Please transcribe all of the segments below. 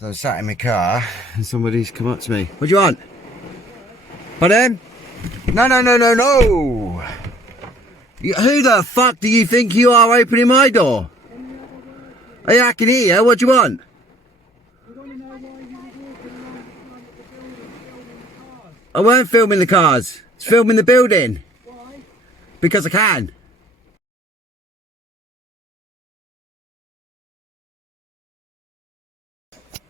So I sat in my car and somebody's come up to me. What do you want? Pardon? No, no, no, no, no! Who the fuck do you think you are opening my door? Oh yeah, I can hear you. What do you want? I weren't filming the cars. It's filming the building. Why? Because I can.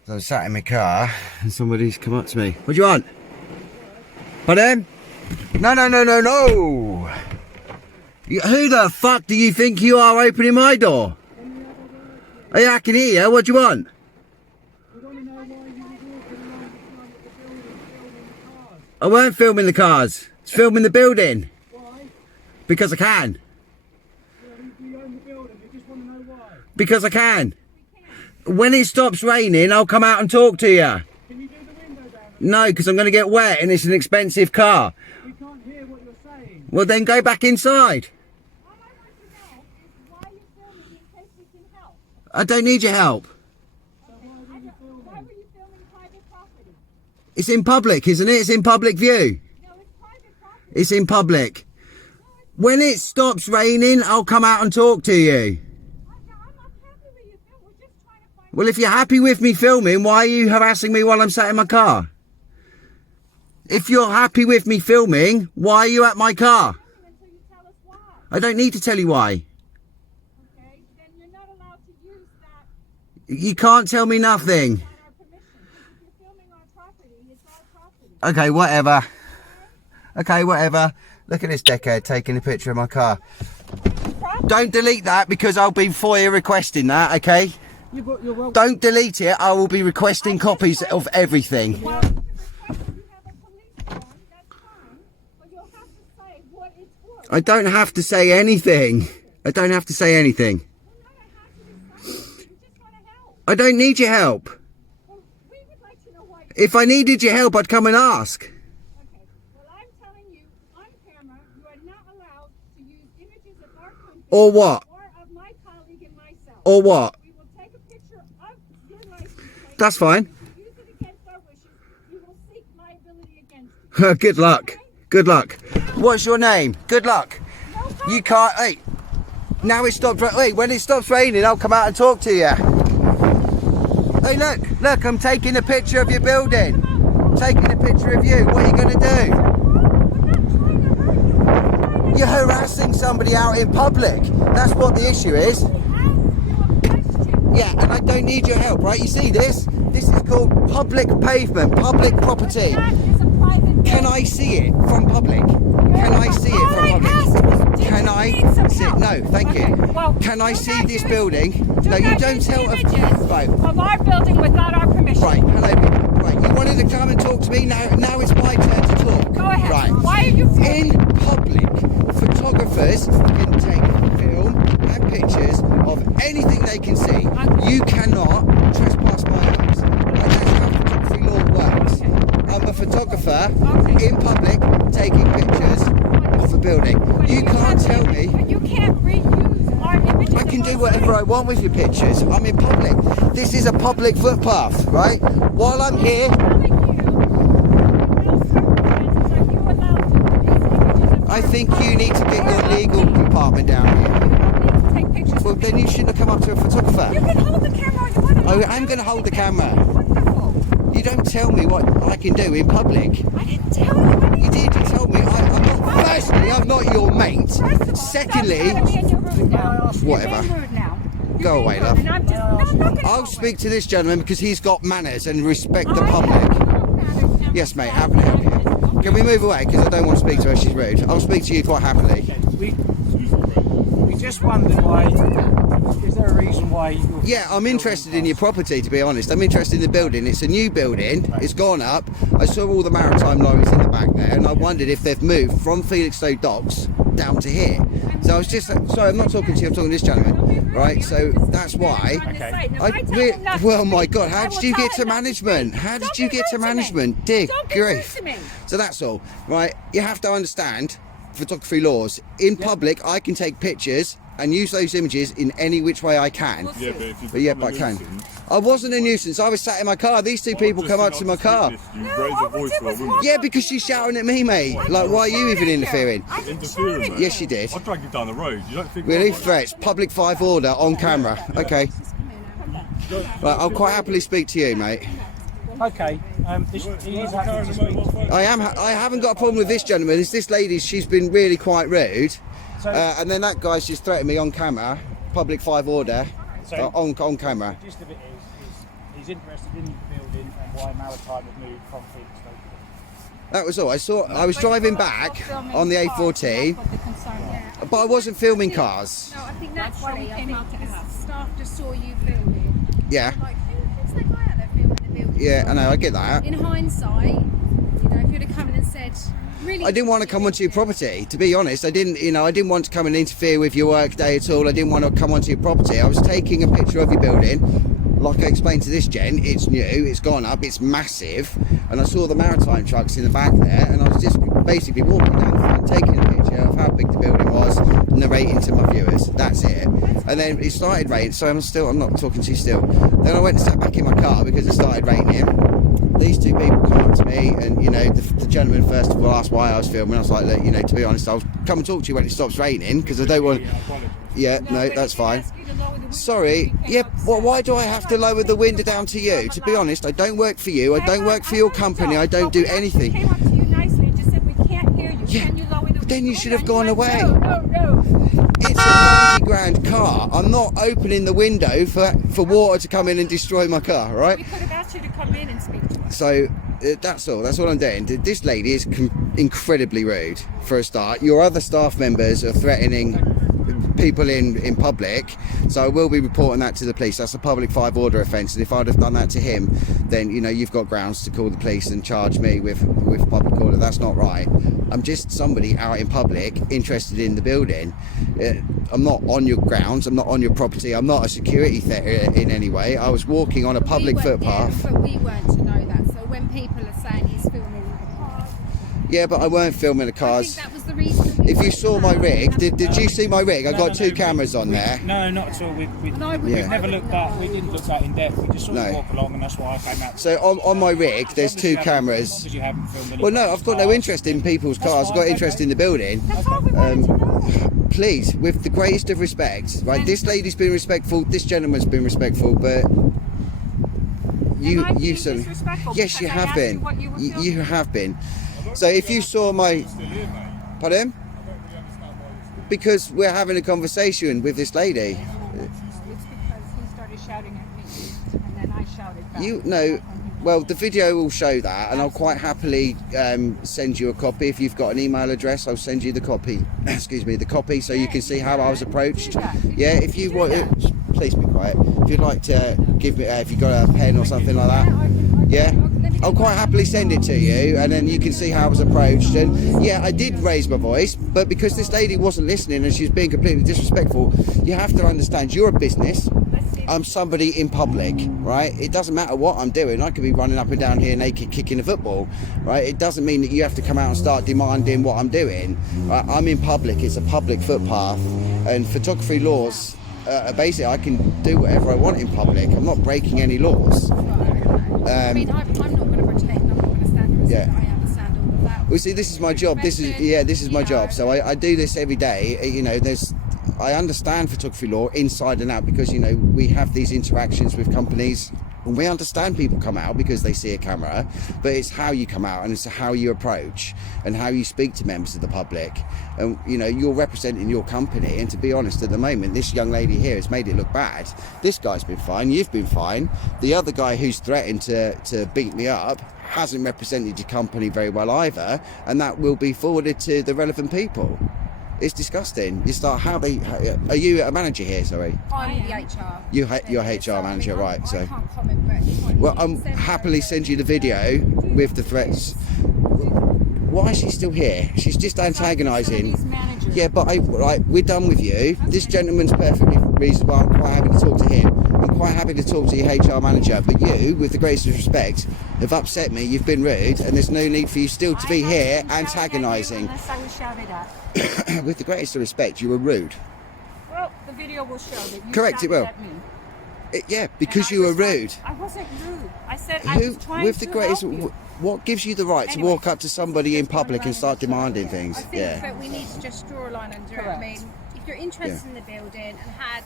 So I sat in my car and somebody's come up to me. What do you want? Pardon? No, no, no, no, no! Who the fuck do you think you are opening my door? Oh yeah, I can hear you. What do you want? I weren't filming the cars. It's filming the building. Why? Because I can. You own the building. You just want to know why? Because I can. When it stops raining, I'll come out and talk to you. Can you do the window down? No, because I'm going to get wet and it's an expensive car. We can't hear what you're saying. Well, then go back inside. All I want to know is why you're filming in case we can help. I don't need your help. Okay. Why were you filming private property? It's in public, isn't it? It's in public view. No, it's private property. It's in public. No, when it stops raining, I'll come out and talk to you. Well, if you're happy with me filming, why are you harassing me while I'm sat in my car? If you're happy with me filming, why are you at my car? Until you tell us why. I don't need to tell you why. Okay, then you're not allowed to use that. You can't tell me nothing. Without our permission. If you're filming our property, it's our property. Okay, whatever. Okay, whatever. Look at this dickhead taking a picture of my car. Don't delete that because I'll be FOIA requesting that, okay? Don't delete it. I will be requesting copies of everything. I don't have to say anything. I don't have to say anything. I don't need your help. If I needed your help, I'd come and ask. Okay. Well, I'm telling you on camera, you are not allowed to use images of our company or what? Or of my colleague and myself. Or what? That's fine. Use it against our wishes. You will seek liability against you. Good luck. Good luck. What's your name? Good luck. No, you can't. Hey, now it stopped. Wait, when it stops raining, I'll come out and talk to you. Hey, look, I'm taking a picture of your building. Taking a picture of you. What are you going to do? You're harassing somebody out in public. That's what the issue is. Yeah, and I don't need your help, right? You see this? This is called public pavement, public property. Can I see it from public? Can I see it from public? Can I see it? No, thank you. Can I see this building? No, you don't tell right. Of our building without our permission. Right, hello. Right, you wanted to come and talk to me. Now it's my turn to talk. Go ahead. Right. Why are you filming? In public, photographers can take film and pictures of anything they can see. You cannot trespass my house. That's how photography law works. I'm a photographer in public taking pictures of a building. You can't tell me. But you can't reuse our images. I can do whatever I want with your pictures. I'm in public. This is a public footpath, right? While I'm here. I think you need to get your legal department down here. Well, then you shouldn't have come up to a photographer. You can hold the camera if you want to. Oh, I'm going to hold the camera. Wonderful. You don't tell me what I can do in public. I didn't tell you. You did. You told me. I'm not. Firstly, I'm not your mate. Secondly, whatever. Go away, love. I'll speak to this gentleman because he's got manners and respect the public. Yes, mate. How can I help you? Can we move away? Because I don't want to speak to her. She's rude. I'll speak to you quite happily. We just wondered why. Is there a reason why? Yeah, I'm interested in your property, to be honest. I'm interested in the building. It's a new building. It's gone up. I saw all the maritime lorries in the back there, and I wondered if they've moved from Felixstowe Docks down to here. So I was just sorry, I'm not talking to you. I'm talking to this gentleman, right? So that's why. Okay. Well, my God, how did you get to management? How did you get to management? Dear grief. So that's all, right? You have to understand. photography laws. In public, I can take pictures and use those images in any which way I can. Yeah, but if you But yeah, but I can. I wasn't a nuisance. I was sat in my car. These two people come up to my car. You raise a voice for a woman. Yeah, because she's shouting at me, mate. Like, why are you even interfering? Interfering, mate. Yes, she did. I'll drag you down the road. You don't think Really? Threats. Public 5 order on camera. Okay. Right, I'll quite happily speak to you, mate. Okay. He is happy to speak. I haven't got a problem with this gentleman. It's this lady. She's been really quite rude. And then that guy's just threatened me on camera. Public 5 order. On camera. The gist of it is he's interested in the building and why Maritime have moved from Phoenix to That was all. I was driving back on the A14, but I wasn't filming cars. No, I think that's why we came out to us. Staff just saw you filming. Yeah. Like, who's that guy out there filming the building? Yeah, I know. I get that. In hindsight, you know, if you'd have come in and said, really. I didn't want to come onto your property, to be honest. I didn't want to come and interfere with your work day at all. I didn't want to come onto your property. I was taking a picture of your building. Like I explained to this gent, it's new, it's gone up, it's massive. And I saw the Maritime trucks in the back there, and I was just basically walking down the front, taking a picture of how big the building was, narrating to my viewers. That's it. And then it started raining, so I'm not talking to you still. Then I went and sat back in my car because it started raining. These two people come up to me, and you know, the gentleman first of all asked why I was filming. I was like, look, you know, to be honest, I'll come and talk to you when it stops raining because I don't want. Yeah, no, that's fine. Sorry. Yeah, well, why do I have to lower the window down to you? To be honest, I don't work for you. I don't work for your company. I don't do anything. Came up to you nicely and just said, we can't hear you. Yeah, Can you lower the then you should have gone away. No. It's a 90 grand car. I'm not opening the window for water to come in and destroy my car, right? We could have asked you to come in and speak to us. So that's all I'm doing. This lady is incredibly rude for a start. Your other staff members are threatening people in public, so I will be reporting that to the police. That's a public 5 order offence, and if I'd have done that to him, then you know you've got grounds to call the police and charge me with public order. That's not right. I'm just somebody out in public interested in the building. I'm not on your grounds, I'm not on your property, I'm not a security threat in any way. I was walking on a public footpath. Yeah, but we weren't to know that, so when people are saying he's filming the car, Yeah, but I weren't filming the I cars. think that was the reason. If you saw my rig, did you see my rig? I got 2 cameras on there. No, not at all. We've Yeah. never looked that. We didn't look that in depth. We just saw No. you walk along, and that's why I came out. So on my rig, there's 2 As long cameras. as you haven't filmed any Well, no, I've got no cars. interest in people's cars. I've got interest in the building. That's all we wanted to know. Please, with the greatest of respect, right? This lady's been respectful. This gentleman's been respectful, but I've been you've certainly. disrespectful Yes, because you I have asked been. you what you were You filming. have been. So if you saw my, pardon? Because we're having a conversation with this lady. It's because he started shouting at me, and then I shouted back. You know, well, the video will show that, and I'll quite happily send you a copy. If you've got an email address, I'll send you the copy. Excuse me, the copy, so you can see how I was approached. Yeah, if you want, please be quiet. If you'd like to give me, if you've got a pen or something like that, yeah, I'll quite happily send it to you, and then you can see how I was approached. And yeah, I did raise my voice, but because this lady wasn't listening and she was being completely disrespectful, you have to understand you're a business. I'm somebody in public, right? It doesn't matter what I'm doing. I could be running up and down here naked kicking a football, right? It doesn't mean that you have to come out and start demanding what I'm doing. Right? I'm in public. It's a public footpath, and photography laws. Basically, I can do whatever I want in public. I'm not breaking any laws. I mean, I'm not going to protect. I'm not going to stand here and say Yeah. that I understand all of that. Well, see, this is my job. This is my job. So I do this every day. You know, I understand photography law inside and out because, you know, we have these interactions with companies and we understand people come out because they see a camera, but it's how you come out and it's how you approach and how you speak to members of the public. And, you know, you're representing your company. And to be honest, at the moment, this young lady here has made it look bad. This guy's been fine. You've been fine. The other guy who's threatened to beat me up hasn't represented your company very well either. And that will be forwarded to the relevant people. It's disgusting. Are you a manager here, sorry? I'm the HR. You're HR manager, right, so. I can't comment, but it's fine. Well, I'm happily send you the video with the threats. Why is she still here? She's just antagonising. Yeah, but we're done with you. This gentleman's perfectly reasonable. I'm quite happy to talk to him. I'm quite happy to talk to your HR manager, but you, with the greatest respect, have upset me. You've been rude, and there's no need for you still to be here antagonising. Unless I was shouted at. With the greatest respect, you were rude. Well, the video will show that you Correct, it shouted will. at me. Yeah, because And you I were was rude. I wasn't rude. I said I was trying With the to greatest, help you. what gives you the right to Anyway, walk up to somebody in public and start demanding things? I think Yeah. that we need to just draw a line under it. I Correct. mean, if you're interested in the building and had,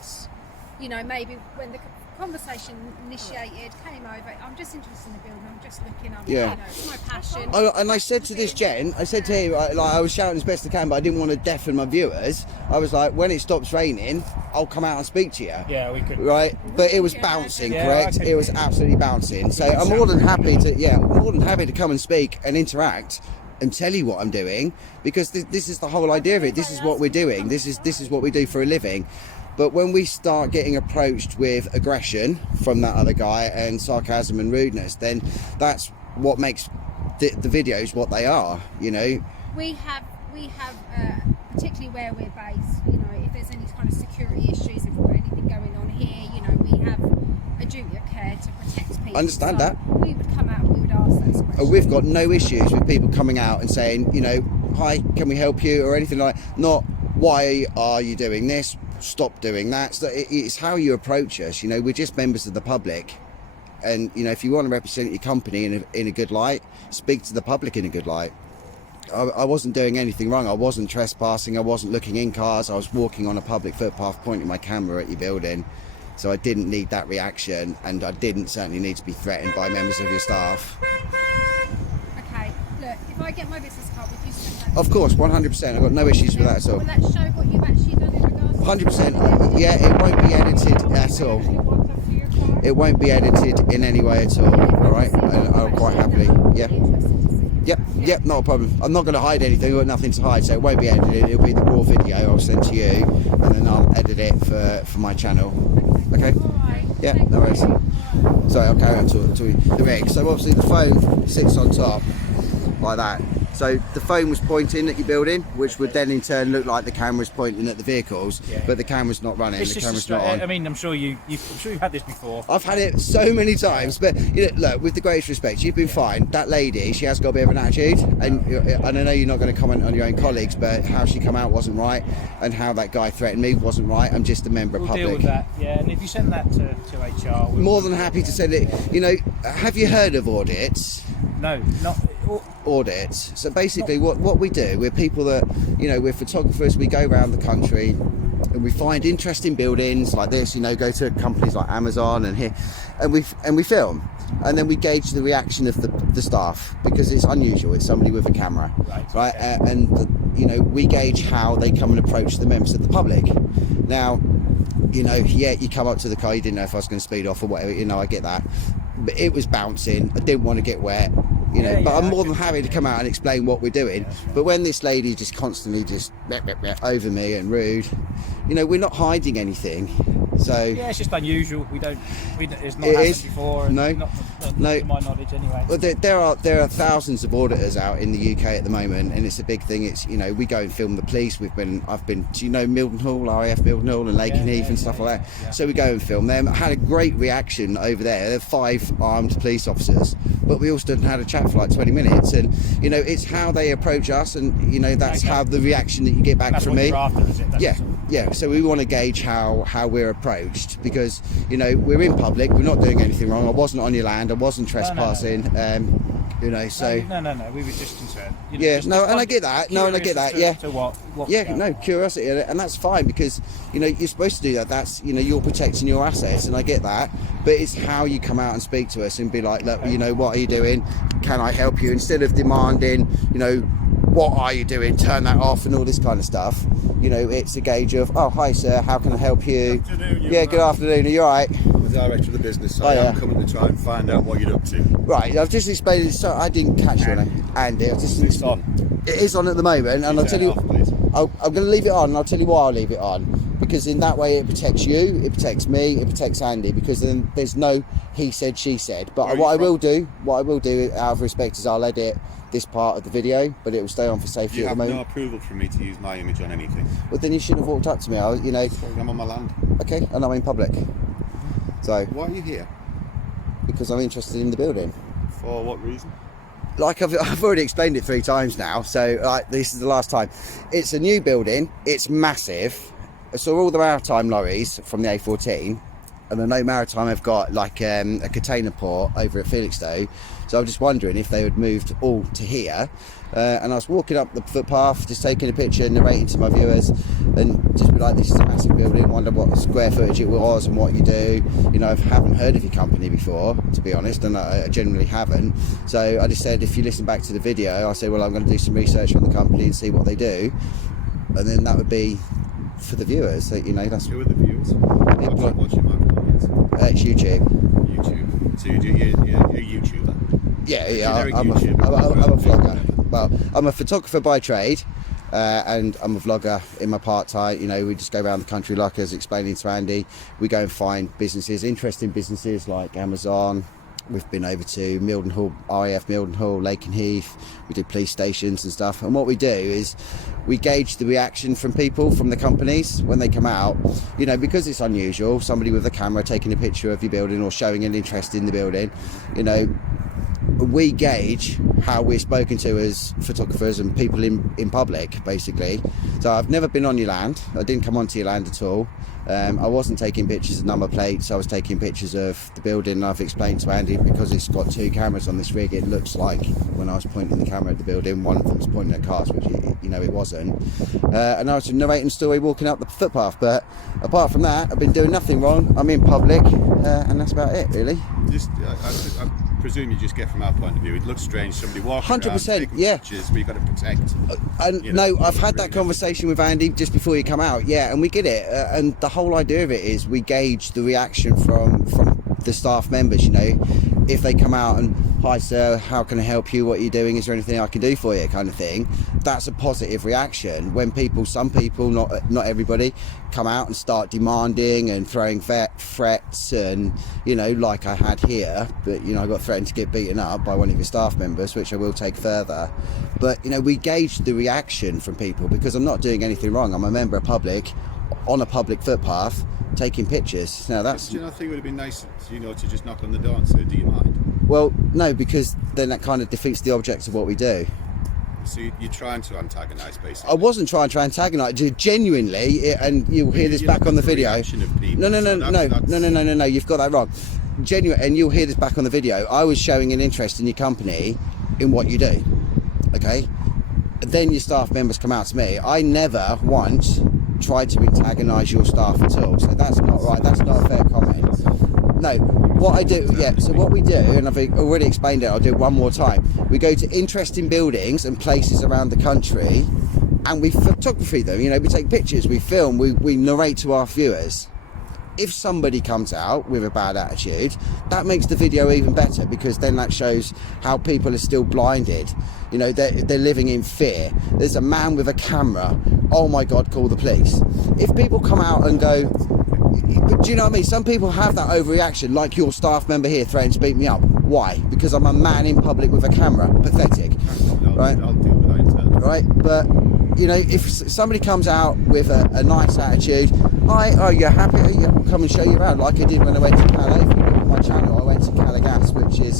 you know, maybe when the conversation initiated, came over, I'm just interested in the building, I'm just looking, Yeah. you know, it's my passion. And I said to this gent, I said to him, like, I was shouting as best I can, but I didn't want to deafen my viewers. I was like, when it stops raining, I'll come out and speak to you. Yeah, we could. Right, but it was bouncing, Yeah, correct? okay. It was absolutely bouncing. So I'm more than happy to, more than happy to come and speak and interact and tell you what I'm doing, because this is the whole idea of it. This is what we're doing. This is what we do for a living. But when we start getting approached with aggression from that other guy and sarcasm and rudeness, then that's what makes the videos what they are, you know. We have particularly where we're based, you know, if there's any kind of security issues, if we've got anything going on here, you know, we have a duty of care to protect people. Understand that. We would come out and we would ask those questions. We've got no issues with people coming out and saying, you know, hi, can we help you, or anything like that. Not, why are you doing this? Stop doing that. So it's how you approach us. You know, we're just members of the public, and you know, if you want to represent your company in a good light, speak to the public in a good light. I wasn't doing anything wrong. I wasn't trespassing. I wasn't looking in cars. I was walking on a public footpath, pointing my camera at your building. So I didn't need that reaction, and I didn't certainly need to be threatened by members of your staff. Okay, look, if I get my business card, would you send that? Of course, 100%. I've got no issues with that at all. Will that show what you've actually done in regards to 100%. Yeah, it won't be edited at all. It won't be edited in any way at all. All right, I'll quite happily. Yeah. Yep, not a problem. I'm not going to hide anything. I've got nothing to hide, so it won't be edited. It'll be the raw video I'll send to you, and then I'll edit it for my channel. Okay? Yeah, no worries. Sorry, I'll carry on to the rig. So obviously the phone sits on top like that. So the phone was pointing at your building, which would then in turn look like the camera's pointing at the vehicles, but the camera's not running. It's The just camera's not on. I mean, I'm sure you've had this before. I've had it so many times, but you know, look, with the greatest respect, you've been fine. That lady, she has got a bit of an attitude, and I know you're not going to comment on your own colleagues, but how she come out wasn't right, and how that guy threatened me wasn't right. I'm just a member of We'll public. deal with that. Yeah, and if you send that to HR, More than happy to send it. You know, have you heard of Audit? No, not. Audit. So basically what we do, we're people that, you know, we're photographers. We go around the country and we find interesting buildings like this, you know, go to companies like Amazon and here, and we film, and then we gauge the reaction of the staff, because it's unusual. It's somebody with a camera, right? And you know, we gauge how they come and approach the members of the public. Now, you know, yeah, you come up to the car, you didn't know if I was going to speed off or whatever, you know, I get that, but it was bouncing. I didn't want to get wet, you know, but I'm more than happy to come out and explain what we're doing. But when this lady just constantly just over me and rude, you know, we're not hiding anything. So yeah, it's just unusual. It's not happened before. And No. not to my knowledge, anyway. Well, there are thousands of auditors out in the UK at the moment, and it's a big thing. It's, you know, we go and film the police. I've been to, you know, Milton Hall, RAF Milton Hall, and Lakenheath and stuff like that. Yeah. So we go and film them. I had a great reaction over there. There are 5 armed police officers, but we all stood and had a chat for like 20 minutes. And you know, it's how they approach us, and you know, that's how the reaction that you get back That's from what me. you're after, is it? That's Yeah. So we want to gauge how we're approached, because you know, we're in public, we're not doing anything wrong. I wasn't on your land, I wasn't trespassing. You know, so no, we were just concerned. You know, yeah, just no, and I get that. No, and I get that. curious Yeah. To what Yeah, no, curiosity, and that's fine, because you know, you're supposed to do that. That's, you know, you're protecting your assets, and I get that. But it's how you come out and speak to us and be like, look, you know, what are you doing? Can I help you? Instead of demanding, you know, what are you doing? Turn that off and all this kind of stuff. You know, it's a gauge of, oh, hi sir, how can I help you? Good afternoon, Yeah, good afternoon. Are you all right? The director of the business, so Oh, yeah. I'm coming to try and find out what you're up to. Right, I've just explained it. So I didn't catch your name, Andy. I've just It's on. It is on at the moment, and I'll tell you. Off, please. I'm going to leave it on, and I'll tell you why I'll leave it on. Because in that way, it protects you, it protects me, it protects Andy. Because then there's no he said, she said. But what I will do, out of respect, is I'll edit this part of the video, but it will stay on for safety You at have the no moment. approval from me to use my image on anything. Well, then you shouldn't have walked up to me. You know, I'm on my land. okay, and I'm in public. So, Why are you here? because I'm interested in the building. For what reason? Like I've already explained it 3 times now, so this is the last time. It's a new building, it's massive. I saw all the maritime lorries from the A14, and I know Maritime have got like a container port over at Felixstowe, so I was just wondering if they had moved all to here. And I was walking up the footpath, just taking a picture, narrating to my viewers, and just be like, this is a massive building, wonder what square footage it was and what you do. You know, I haven't heard of your company before, to be honest, and I generally haven't. So I just said, if you listen back to the video, I said, well, I'm going to do some research on the company and see what they do. And then that would be for the viewers, that, you know, that's... Who are the viewers? What's your market audience? It's YouTube. YouTube. So you're a YouTuber? Yeah, Generic I'm a YouTuber. vlogger. Well, I'm a photographer by trade, and I'm a vlogger in my part-time. You know, we just go around the country, like I was explaining to Andy. We go and find businesses, interesting businesses like Amazon. We've been over to Mildenhall, RAF Mildenhall, Lakenheath. We do police stations and stuff. And what we do is we gauge the reaction from people, from the companies, when they come out. You know, because it's unusual, somebody with a camera taking a picture of your building or showing an interest in the building, you know, we gauge how we're spoken to as photographers and people in public, basically. So I've never been on your land. I didn't come onto your land at all. I wasn't taking pictures of number plates. I was taking pictures of the building. I've explained to Andy, because it's got 2 cameras on this rig, it looks like when I was pointing the camera at the building, one of them was pointing at cars, which you know it wasn't. And I was narrating a story walking up the footpath. But apart from that, I've been doing nothing wrong. I'm in public, and that's about it, really. Just, I presume you just get from our point of view. It looks strange. Somebody walking 100%, around taking yeah. pictures, but you've got to protect. And You know, no, I've had really that conversation with Andy just before you come out, yeah, and we get it. And the whole idea of it is we gauge the reaction from the staff members. You know, if they come out and, hi sir, how can I help you? What are you doing? Is there anything I can do for you? Kind of thing. That's a positive reaction. When some people, not everybody, come out and start demanding and throwing threats, and you know, like I had here, but you know, I got threatened to get beaten up by one of your staff members, which I will take further. But you know, we gauge the reaction from people, because I'm not doing anything wrong. I'm a member of public on a public footpath taking pictures. Now that's, Do you not think it would have been nice, you know, to just knock on the door and say, do you mind? well, no, because then that kind of defeats the object of what we do. So you're trying to antagonise, basically. I wasn't trying to antagonise, genuinely, and you'll hear this You're back looking on the for the video. reaction of people, No, so that's- you've got that wrong. Genuine, and you'll hear this back on the video. I was showing an interest in your company, in what you do, okay? Then your staff members come out to me. I never once tried to antagonise your staff at all, so that's not right. That's not a fair comment. No, what I do, yeah, so what we do, and I've already explained it, I'll do it one more time. We go to interesting buildings and places around the country, and we photography them. You know, we take pictures, we film, we narrate to our viewers. If somebody comes out with a bad attitude, that makes the video even better, because then that shows how people are still blinded. You know, they're living in fear. There's a man with a camera. Oh my God, call the police. If people come out and go, do you know what I mean? Some people have that overreaction, like your staff member here threatening to beat me up. Why? Because I'm a man in public with a camera. Pathetic. Right? I'll deal with that internally. Right? But, you know, if somebody comes out with a nice attitude, hi, are you happy? Yeah, I'll come and show you around, like I did when I went to Calais. If you look at my channel, I went to Calais, which is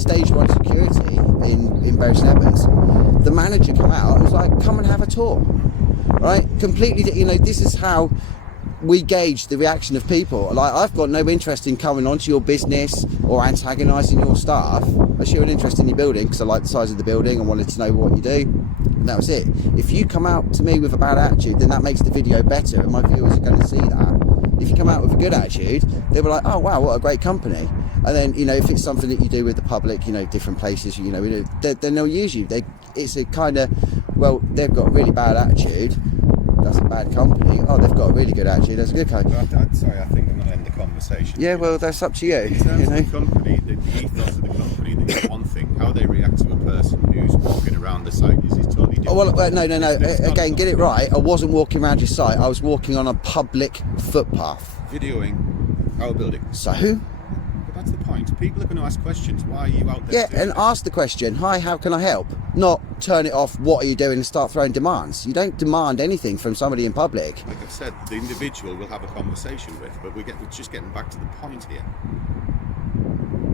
stage 1 security in Bury St Edmunds. The manager come out and was like, come and have a tour. Right? Completely, you know, this is how we gauge the reaction of people. Like, I've got no interest in coming onto your business or antagonising your staff. I show an interest in your building because I like the size of the building and wanted to know what you do, and that was it. If you come out to me with a bad attitude, then that makes the video better, and my viewers are going to see that. If you come out with a good attitude, they'll be like, oh wow, what a great company. And then, you know, if it's something that you do with the public, you know, different places, you know, then they'll use you. It's a kind of, well, they've got a really bad attitude, that's a bad company. Oh, they've got a really good attitude, that's a good company. Sorry, I think I'm going to end the conversation. Yeah, well, that's up to you. In terms You know? of the company, the ethos of the company, that's one thing. How they react to a person who's walking around the site is totally different. Oh, well, no. It's not Again, get it something- right. I wasn't walking around your site. I was walking on a public footpath. Videoing our building. So? But to the point. People are going to ask questions. Why are you out there? Yeah, and ask the question, hi, how can I help? Not turn it off, what are you doing, and start throwing demands. You don't demand anything from somebody in public. Like I've said, the individual will have a conversation with, but we're just getting back to the point here.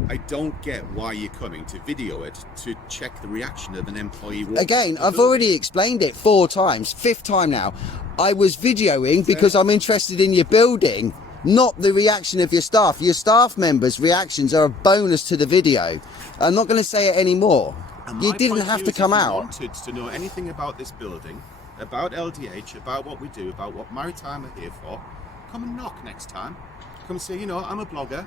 I don't get why you're coming to video it to check the reaction of an employee. Again, I've already explained it 4 times, 5th time now. I was videoing because I'm interested in your building, not the reaction of your staff. Your staff members' reactions are a bonus to the video. I'm not going to say it anymore. You didn't have to come out. If you wanted to know anything about this building, about LDH, about what we do, about what Maritime are here for, come and knock next time. Come and say, you know, I'm a blogger.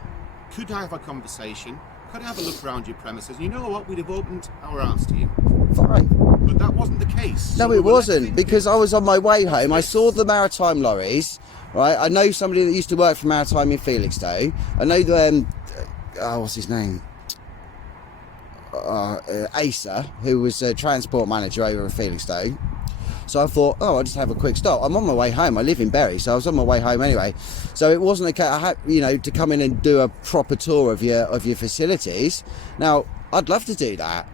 Could I have a conversation? Could I have a look around your premises? You know what? We'd have opened our arms to you. Fine. But that wasn't the case. No, So it we were wasn't, left because I was on my way home. I saw the Maritime lorries, right? I know somebody that used to work for Maritime in Felixstowe. I know the, what's his name? Asa, who was a transport manager over at Felixstowe. So I thought, oh, I'll just have a quick stop. I'm on my way home. I live in Bury, so I was on my way home anyway. So it wasn't a case, I had, you know, to come in and do a proper tour of your facilities. Now, I'd love to do that,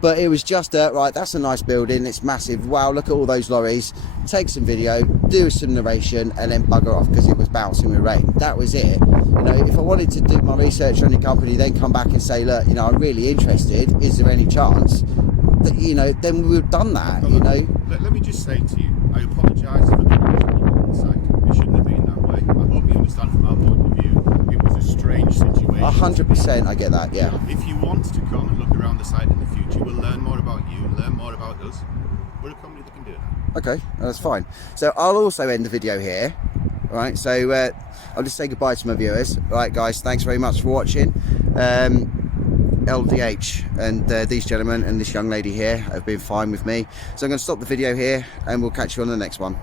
but it was just right, that's a nice building, it's massive, wow, look at all those lorries, take some video, do some narration, and then bugger off, because it was bouncing with rain. That was it. You know, if I wanted to do my research on your company, then come back and say, look, you know, I'm really interested, is there any chance that, you know, then we've done that, you know. Let me just say to you, I apologise for the noise on the site. It shouldn't have been that way. I hope you understand from our point of view, it was a strange situation. 100%, I get that, yeah. If you want to come and look around the site in the future, we'll learn more about you and learn more about us. We're a company that can do that. Okay, that's fine. So I'll also end the video here. All right, so I'll just say goodbye to my viewers. All right, guys, thanks very much for watching. LDH and these gentlemen and this young lady here have been fine with me. So I'm going to stop the video here and we'll catch you on the next one.